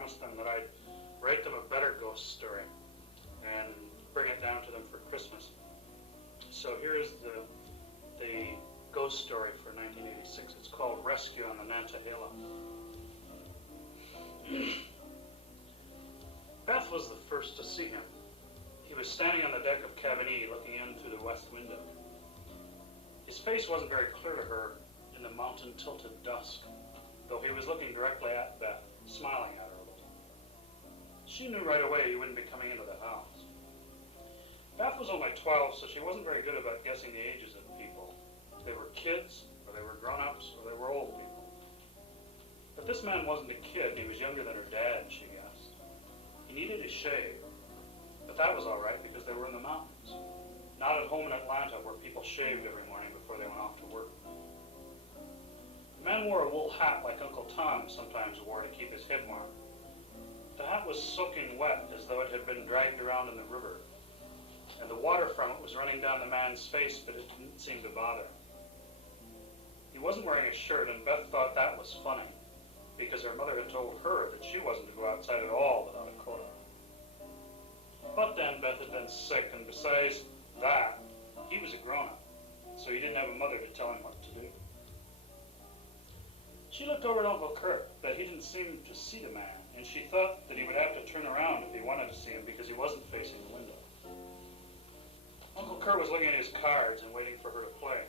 promised them that I'd write them a better ghost story and bring it down to them for Christmas. So here's the ghost story for 1986. It's called Rescue on the Nantahala. Beth was the first to see him. He was standing on the deck of Cabin E looking in through the west window. His face wasn't very clear to her in the mountain-tilted dusk, though he was looking directly at Beth, smiling at her a little. She knew right away he wouldn't be coming into the house. Beth was only 12, so she wasn't very good about guessing the ages of people. They were kids, or they were grown-ups, or they were old people. But this man wasn't a kid. He was younger than her dad, she guessed. He needed a shave, but that was all right because they were in the mountains, not at home in Atlanta where people shaved every morning before they went off to work. The man wore a wool hat like Uncle Tom sometimes wore to keep his head warm. The hat was soaking wet as though it had been dragged around in the river, and the water from it was running down the man's face, but it didn't seem to bother him. He wasn't wearing a shirt, and Beth thought that was funny, because her mother had told her that she wasn't to go outside at all without a coat on. But then Beth had been sick, and besides that, he was a grown-up, so he didn't have a mother to tell him what to do. She looked over at Uncle Curt, but he didn't seem to see the man, and she thought that he would have to turn around if he wanted to see him because he wasn't facing the window. Uncle Curt was looking at his cards and waiting for her to play.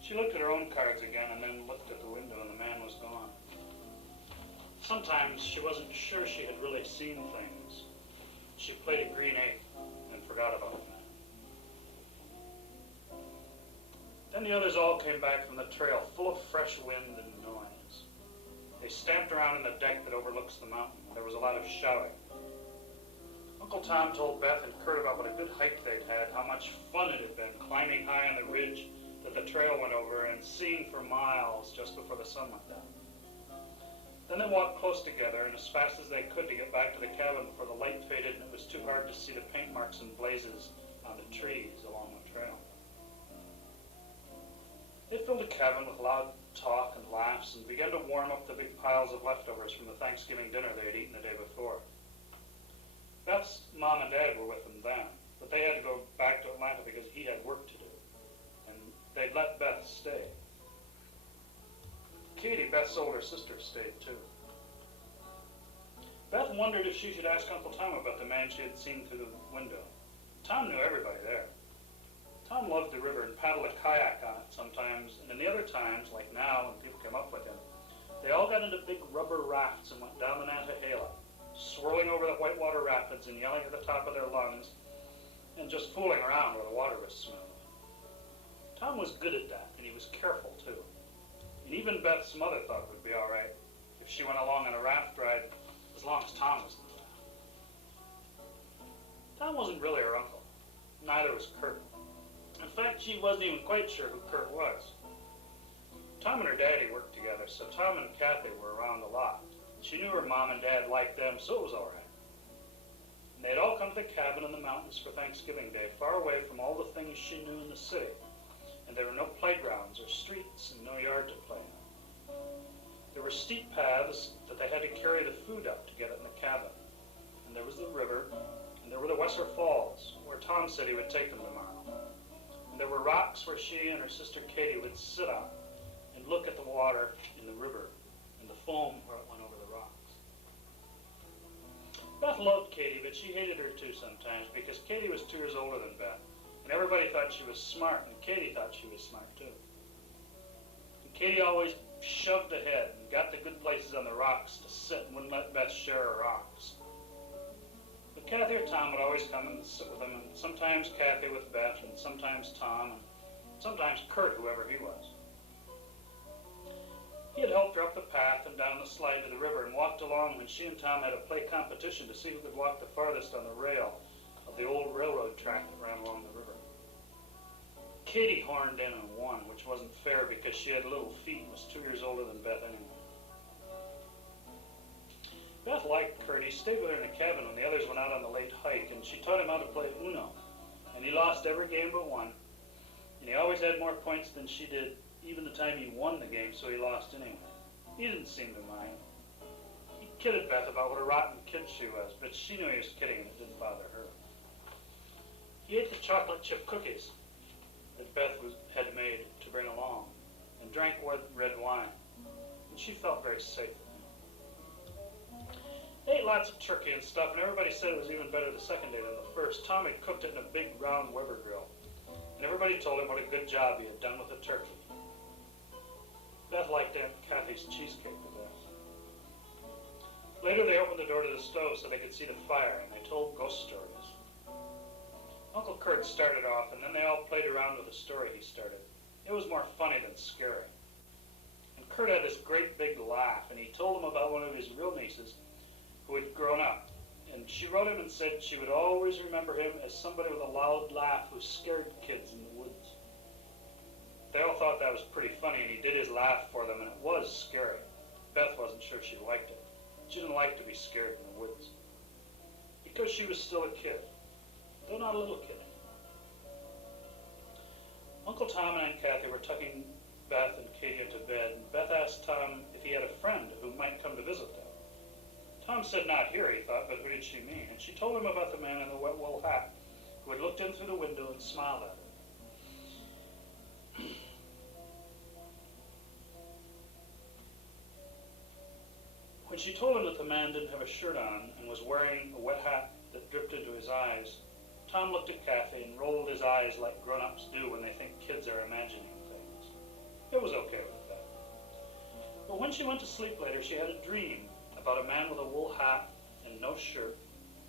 She looked at her own cards again and then looked at the window, and the man was gone. Sometimes she wasn't sure she had really seen things. She played a green 8 and forgot about the man. Then the others all came back from the trail, full of fresh wind and noise. They stamped around in the deck that overlooks the mountain. There was a lot of shouting. Uncle Tom told Beth and Curt about what a good hike they'd had, how much fun it had been climbing high on the ridge that the trail went over and seeing for miles just before the sun went down. Then they walked close together and as fast as they could to get back to the cabin before the light faded and it was too hard to see the paint marks and blazes on the trees along the trail. They filled the cabin with loud talk and laughs and began to warm up the big piles of leftovers from the Thanksgiving dinner they had eaten the day before. Beth's mom and dad were with them then, but they had to go back to Atlanta because he had work to do, and they'd let Beth stay. Katie, Beth's older sister, stayed too. Beth wondered if she should ask Uncle Tom about the man she had seen through the window. Tom knew everybody there. Tom loved the river and paddled a kayak on it sometimes, and in the other times, like now when people came up with him, they all got into big rubber rafts and went down the Nantahala, swirling over the whitewater rapids and yelling at the top of their lungs and just fooling around where the water was smooth. Tom was good at that, and he was careful too. And even Beth's mother thought it would be all right if she went along on a raft ride as long as Tom was in the raft. Tom wasn't really her uncle. Neither was Curt. In fact, she wasn't even quite sure who Curt was. Tom and her daddy worked together, so Tom and Kathy were around a lot. She knew her mom and dad liked them, so it was all right. And they'd all come to the cabin in the mountains for Thanksgiving Day, far away from all the things she knew in the city. And there were no playgrounds or streets and no yard to play in. There were steep paths that they had to carry the food up to get it in the cabin. And there was the river, and there were the Wesser Falls, where Tom said he would take them tomorrow. And there were rocks where she and her sister Katie would sit on and look at the water in the river and the foam where it went over the rocks. Beth loved Katie, but she hated her too sometimes because Katie was 2 years older than Beth. And everybody thought she was smart, and Katie thought she was smart too. And Katie always shoved ahead and got the good places on the rocks to sit and wouldn't let Beth share her rocks. But Kathy or Tom would always come and sit with them, and sometimes Kathy with Beth, and sometimes Tom, and sometimes Curt, whoever he was. He had helped her up the path and down the slide to the river and walked along when she and Tom had a play competition to see who could walk the farthest on the rail of the old railroad track that ran along the river. Katie horned in and won, which wasn't fair because she had little feet and was 2 years older than Beth anyway. Beth liked Curt. He stayed with her in the cabin when the others went out on the late hike, and she taught him how to play Uno. And he lost every game but one. And he always had more points than she did, even the time he won the game, so he lost anyway. He didn't seem to mind. He'd kidded Beth about what a rotten kid she was, but she knew he was kidding and it didn't bother her. He ate the chocolate chip cookies that Beth had made to bring along and drank red wine, and she felt very safe with him. They ate lots of turkey and stuff, and everybody said it was even better the second day than the first. Tom had cooked it in a big round Weber grill, and everybody told him what a good job he had done with the turkey. Beth liked Aunt Kathy's cheesecake the best. Later they opened the door to the stove so they could see the fire, and they told ghost stories. Uncle Curt started off, and then they all played around with the story he started. It was more funny than scary. And Curt had this great big laugh, and he told them about one of his real nieces who had grown up. And she wrote him and said she would always remember him as somebody with a loud laugh who scared kids in the woods. They all thought that was pretty funny, and he did his laugh for them, and it was scary. Beth wasn't sure she liked it. She didn't like to be scared in the woods, because she was still a kid, though not a little kid. Uncle Tom and Aunt Kathy were tucking Beth and Katie into bed, and Beth asked Tom if he had a friend who might come to visit them. Tom said not here, he thought, but who did she mean? And she told him about the man in the wet wool hat who had looked in through the window and smiled at her. When she told him that the man didn't have a shirt on and was wearing a wet hat that dripped into his eyes, Tom looked at Kathy and rolled his eyes like grown-ups do when they think kids are imagining things. It was okay with that. But when she went to sleep later, she had a dream about a man with a wool hat and no shirt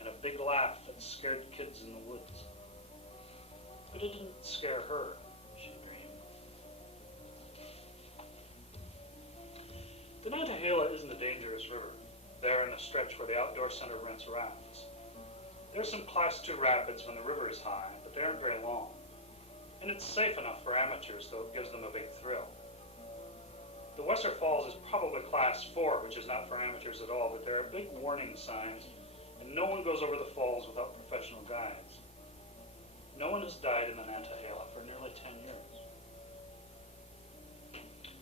and a big laugh that scared kids in the woods. But it didn't scare her, she dreamed. The Nantahala isn't a dangerous river, there in the stretch where the outdoor center rents rafts. There's some Class 2 rapids when the river is high, but they aren't very long. And it's safe enough for amateurs, though it gives them a big thrill. The Wesser Falls is probably Class 4, which is not for amateurs at all, but there are big warning signs, and no one goes over the falls without professional guides. No one has died in the Nantahala for nearly 10 years.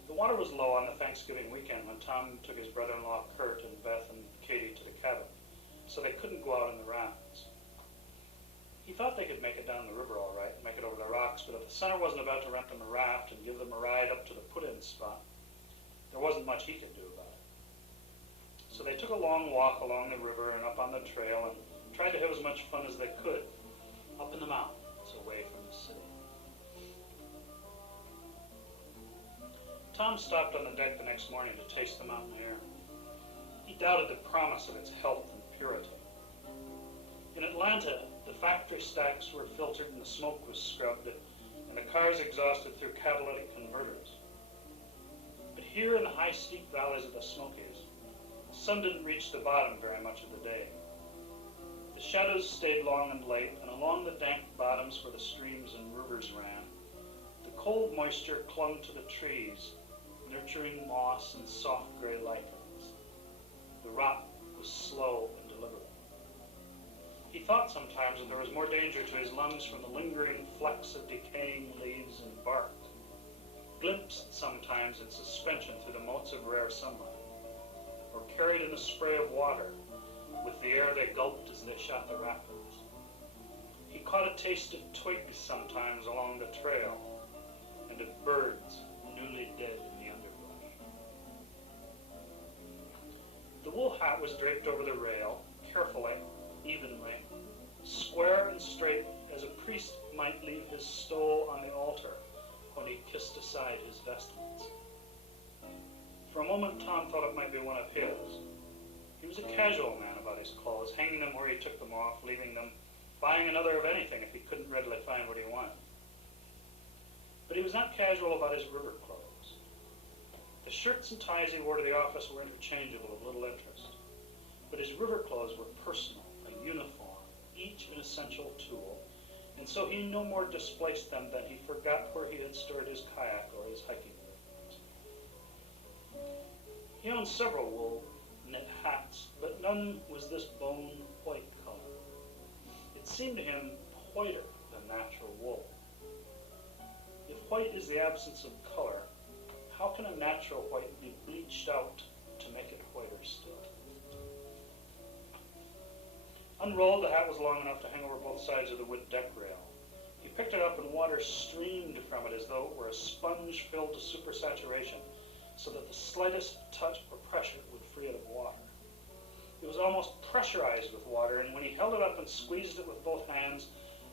The water was low on the Thanksgiving weekend when Tom took his brother-in-law Curt and Beth and Katie to the cabin, so they couldn't go out in the rafts. He thought they could make it down the river all right and make it over the rocks, but if the center wasn't about to rent them a raft and give them a ride up to the put-in spot, there wasn't much he could do about it. So they took a long walk along the river and up on the trail and tried to have as much fun as they could up in the mountains away from the city. Tom stopped on the deck the next morning to taste the mountain air. He doubted the promise of its health and purity. In Atlanta, the factory stacks were filtered and the smoke was scrubbed, and the cars exhausted through catalytic converters. But here in the high, steep valleys of the Smokies, the sun didn't reach the bottom very much of the day. The shadows stayed long and late, and along the dank bottoms where the streams and rivers ran, the cold moisture clung to the trees, nurturing moss and soft gray lichens. The rot was slow and deliberate. He thought sometimes that there was more danger to his lungs from the lingering flecks of decaying leaves and bark, glimpsed sometimes in suspension through the motes of rare sunlight, or carried in the spray of water with the air they gulped as they shot the rapids. He caught a taste of twigs sometimes along the trail, and of birds newly dead in the underbrush. The wool hat was draped over the rail, carefully, evenly, square and straight as a priest might leave his stole on the altar when he kissed aside his vestments. For a moment, Tom thought it might be one of his. He was a casual man about his clothes, hanging them where he took them off, leaving them, buying another of anything if he couldn't readily find what he wanted. But he was not casual about his river clothes. The shirts and ties he wore to the office were interchangeable, of little interest. But his river clothes were personal, a uniform, each an essential tool, and so he no more displaced them than he forgot where he had stored his kayak or his hiking boots. He owned several wool knit hats, but none was this bone white color. It seemed to him whiter than natural wool. If white is the absence of color, how can a natural white be bleached out to make it whiter still? Unrolled, the hat was long enough to hang over both sides of the wood deck rail. He picked it up and water streamed from it as though it were a sponge filled to supersaturation, so that the slightest touch or pressure would free it of water. It was almost pressurized with water, and when he held it up and squeezed it with both hands,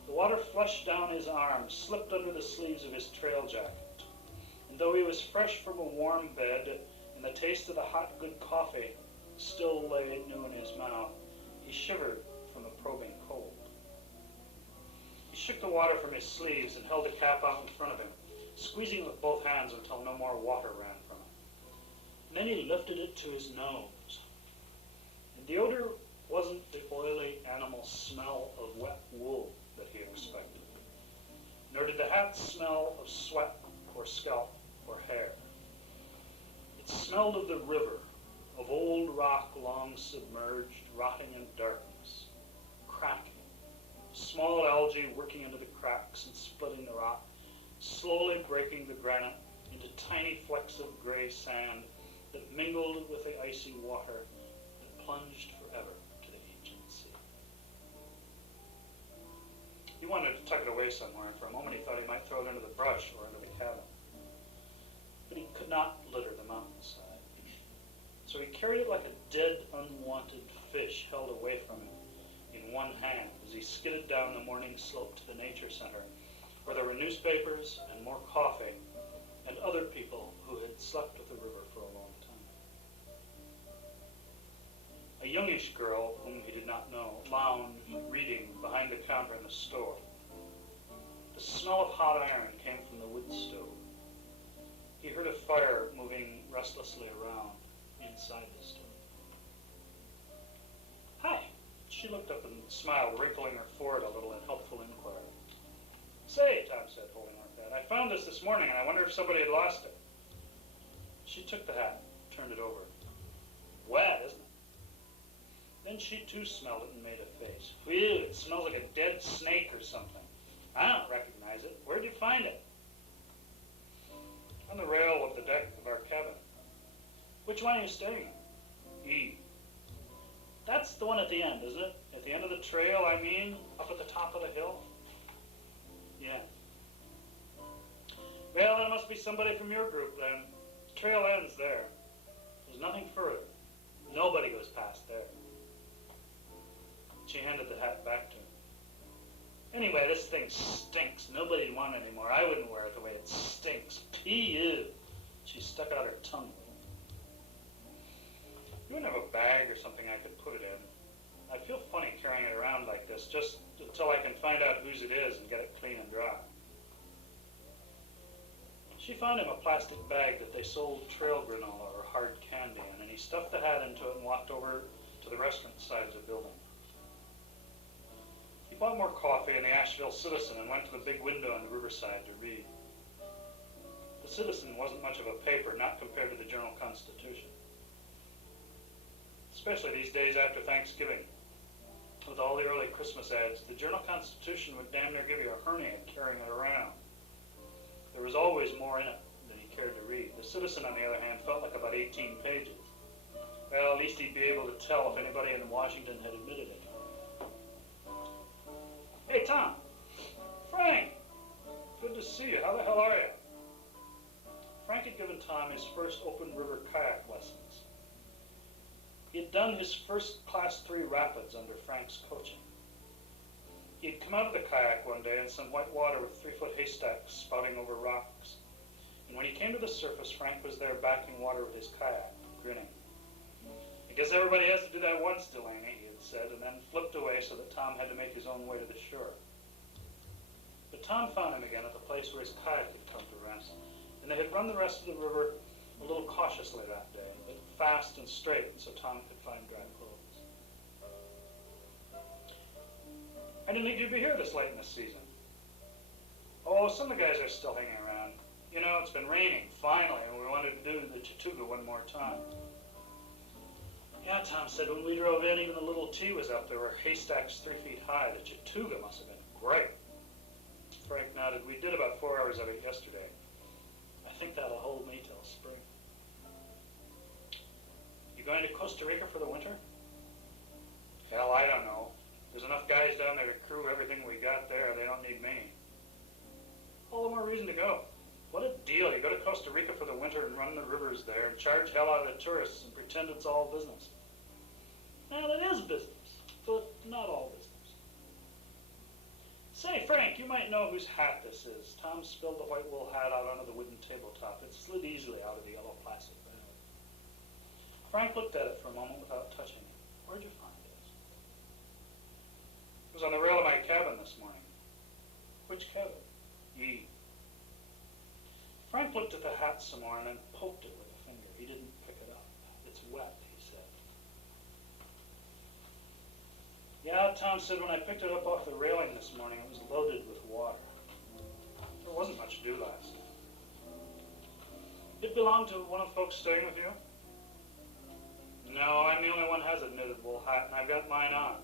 the water flushed down his arms, slipped under the sleeves of his trail jacket. And though he was fresh from a warm bed, and the taste of the hot, good coffee still lay new in his mouth, he shivered from the probing cold. He shook the water from his sleeves and held the cap out in front of him, squeezing it with both hands until no more water ran from it. And then he lifted it to his nose. And the odor wasn't the oily animal smell of wet wool that he expected, nor did the hat smell of sweat or scalp or hair. It smelled of the river, of old rock long submerged, rotting in darkness, cracking, small algae working into the cracks and splitting the rock, slowly breaking the granite into tiny flecks of gray sand that mingled with the icy water and plunged forever to the ancient sea. He wanted to tuck it away somewhere, and for a moment he thought he might throw it into the brush or into the cabin. But he could not litter the mountainside. So he carried it like a dead, unwanted fish held away from him in one hand as he skidded down the morning slope to the nature center, where there were newspapers and more coffee and other people who had slept with the river for a long time. A youngish girl, whom he did not know, lounged reading behind the counter in the store. The smell of hot iron came from the wood stove. He heard a fire moving restlessly around inside the stove. "Hi." She looked up and smiled, wrinkling her forehead a little in helpful inquiry. "Say," Tom said, holding her hat, "I found this morning, and I wonder if somebody had lost it." She took the hat, turned it over. "Wet, isn't it?" Then she too smelled it and made a face. "Phew, it smells like a dead snake or something. I don't recognize it. Where'd you find it?" "On the rail of the deck of our cabin." "Which one are you staying in?" "E." "That's the one at the end, isn't it? At the end of the trail, I mean, up at the top of the hill?" "Yeah." "Well, there must be somebody from your group then. The trail ends there. There's nothing further. Nobody goes past there." She handed the hat back to him. "Anyway, this thing stinks. Nobody'd want it anymore. I wouldn't wear it the way it stinks. P.U." She stuck out her tongue. "You wouldn't have a bag or something I could put it in? I feel funny carrying it around like this, just until I can find out whose it is and get it clean and dry." She found him a plastic bag that they sold trail granola or hard candy in, and he stuffed the hat into it and walked over to the restaurant side of the building. He bought more coffee in the Asheville Citizen and went to the big window on the riverside to read. The Citizen wasn't much of a paper, not compared to the Journal-Constitution. Especially these days after Thanksgiving. With all the early Christmas ads, the Journal-Constitution would damn near give you a hernia carrying it around. There was always more in it than he cared to read. The Citizen, on the other hand, felt like about 18 pages. Well, at least he'd be able to tell if anybody in Washington had admitted it. "Hey, Tom." "Frank. Good to see you. How the hell are you?" Frank had given Tom his first open river kayak lessons. He had done his first Class 3 rapids under Frank's coaching. He had come out of the kayak one day in some white water with 3-foot haystacks spouting over rocks. And when he came to the surface, Frank was there backing water with his kayak, grinning. "I guess everybody has to do that once, Delaney," he had said, and then flipped away so that Tom had to make his own way to the shore. But Tom found him again at the place where his kayak had come to rest, and they had run the rest of the river a little cautiously that day, but fast and straight so Tom could find dry clothes. "I didn't think you'd be here this late in the season." "Oh, some of the guys are still hanging around. You know, it's been raining, finally, and we wanted to do the Chattooga one more time." "Yeah," Tom said, "when we drove in, even the little T was up. There were haystacks 3 feet high. The Chattooga must have been great." Frank nodded. "We did about 4 hours of it yesterday. I think that'll hold me till spring." "You going to Costa Rica for the winter?" "Hell, I don't know. There's enough guys down there to crew everything we got there. They don't need me. All the more reason to go. What a deal. You go to Costa Rica for the winter and run the rivers there and charge hell out of the tourists and pretend it's all business. Well, it is business, but not all business. Say, Frank, you might know whose hat this is. Tom spilled the white wool hat out onto the wooden tabletop. It slid easily out of the yellow plastic bag. Frank looked at it for a moment without touching it. Where'd you find it? It was on the rail of my cabin this morning. Which cabin? E. Frank looked at the hat some more and then poked it with a finger. He didn't pick it up. It's wet, he said. Yeah, Tom said when I picked it up off the railing this morning, it was loaded with water. There wasn't much dew last night. It belonged to one of the folks staying with you? No, I'm the only one who has a knitted wool hat, and I've got mine on.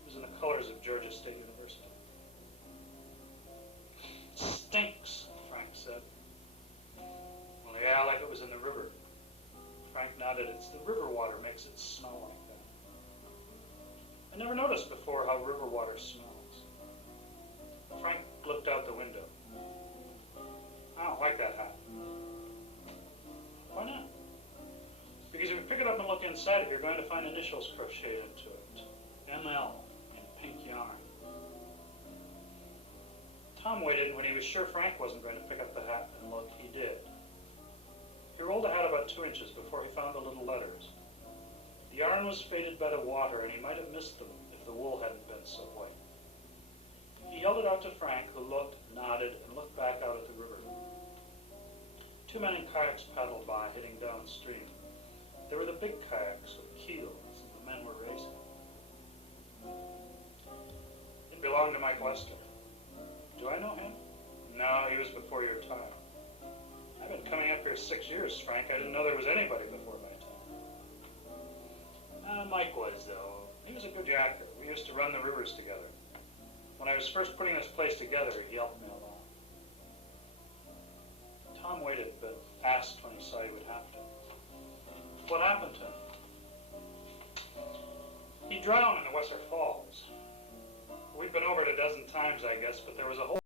It was in the colors of Georgia State University. Stinks, Frank said. Well, yeah, like it was in the river. Frank nodded. It's the river water makes it smell like that. I never noticed before how river water smells. Frank looked out the window. I don't like that hat. Why not? Because if you pick it up and look inside it, you're going to find initials crocheted into it. ML in pink yarn. Tom waited, and when he was sure Frank wasn't going to pick up the hat and look, he did. He rolled the hat about 2 inches before he found the little letters. The yarn was faded by the water, and he might have missed them if the wool hadn't been so white. He held it out to Frank, who looked, nodded, and looked back out at the river. 2 men in kayaks paddled by, heading downstream. They were the big kayaks with keels, and the men were racing. It belonged to Mike Lester. Do I know him? No, he was before your time. I've been coming up here 6 years, Frank. I didn't know there was anybody before my time. Mike was, though. He was a good yachter. We used to run the rivers together. When I was first putting this place together, he helped me a lot. Tom waited, but asked when he saw he would have to. What happened to him? He drowned in the Wesser Falls. We'd been over it a dozen times, I guess, but there was a whole